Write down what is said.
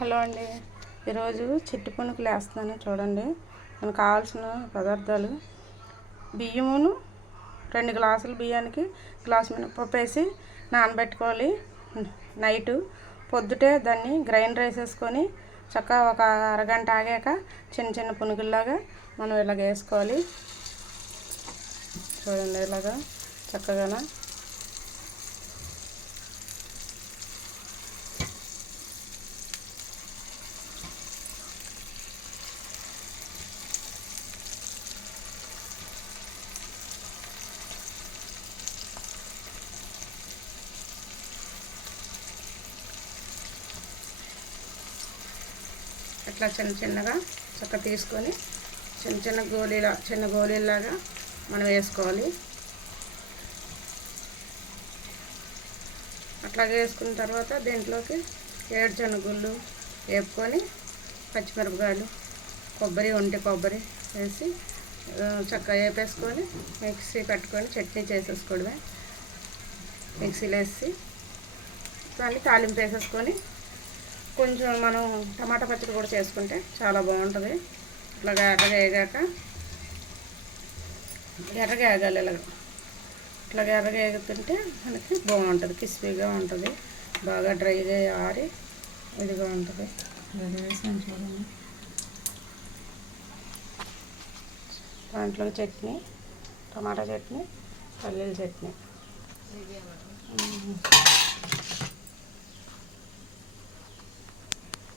Hello అండి, ఈరోజు చిట్టి పునుకులు వేస్తున్నాను చూడండి. మనకు కావాల్సిన పదార్థాలు: బియ్యమును 2 గ్లాసుల బియ్యానికి గ్లాసు మినపప్పు వేసి నానబెట్టుకోవాలి. నైటు పొద్దుటే దాన్ని గ్రైండర్ వేసేసుకొని చక్కగా ఒక అరగంట ఆగాక చిన్న చిన్న పునుగుల్లాగా మనం ఇలాగ వేసుకోవాలి. చూడండి, ఇలాగా చక్కగా ఇట్లా చిన్న చిన్నగా తీసుకొని చిన్న గోళీలాగా మనం వేసుకోవాలి. అట్లాగే వేసుకున్న తర్వాత దీంట్లోకి ఏడుశనగుళ్ళు వేపుకొని పచ్చిమిరపకాయలు ఒంటి కొబ్బరి వేసి చక్కగా వేపేసుకొని మిక్సీ పెట్టుకొని చట్నీ చేసేసుకోవడమే. మిక్సీలో వేసి దాన్ని తాలింపు వేసేసుకొని కొంచెం మనం టమాటా పచ్చడి కూడా చేసుకుంటే చాలా బాగుంటుంది. ఇట్లాగా ఎర్రగా వేగాలి. ఇట్లాగా ఎర్రగా వేగుతుంటే మనకి బాగుంటుంది, క్రిస్పీగా ఉంటుంది, బాగా డ్రైగా ఆరి ఇదిగా ఉంటుంది. వేసాను చూడండి. దాంట్లో చట్నీ, టమాటా చట్నీ, పల్లీల చట్నీ.